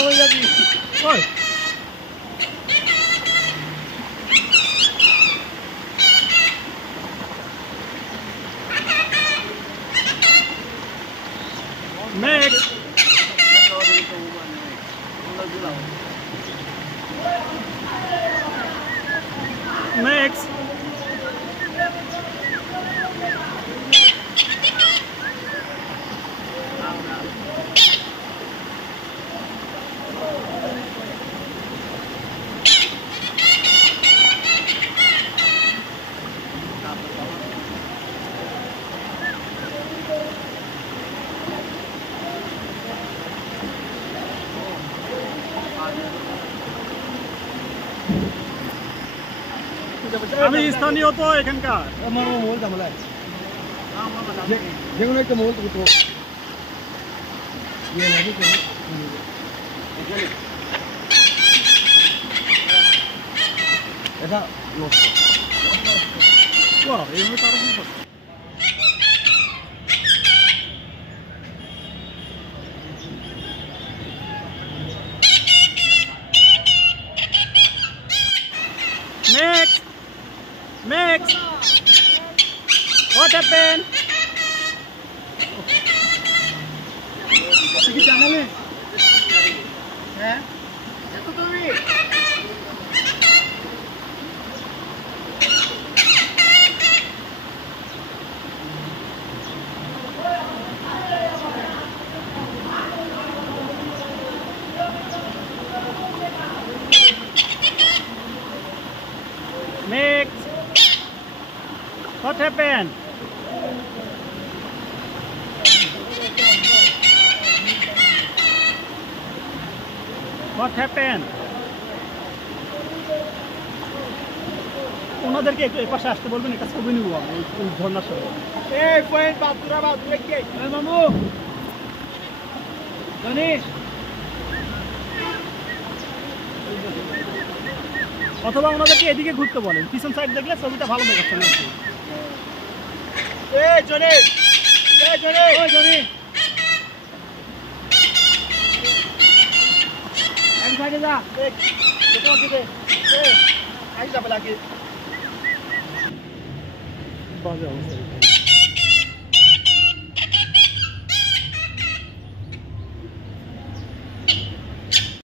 হয়ে যাবি ওই Next. Next. আমি স্থানীয় তো এখানকার আমার মোল জামলায় যেগুলো একটা মোল তো ইয়ে নাকি তো এটা নষ্ট ওয়াও এইভাবে তারা কি করছে Next. Next. What happened? Sige janale. Eh? Ito tumi. Next. What happened? What happened? ওনাদেরকে একটু পাশে আসতে বলবেন একটা ছবি নিব আমি ওই ঝর্ণার সাথে এই পয়েন্ট বাদুরা কে এই মামু গণেশ অথবা ওনাদেরকে এদিকে ঘুরতে বলেন পিছন সাইড দেখলে ছবিটা ভালো দেখাচ্ছে না এই জনি ওই জনি এক সাইডে যা দেখ তোমাকে দে এই আই যাবে লাগে বাজে অবস্থা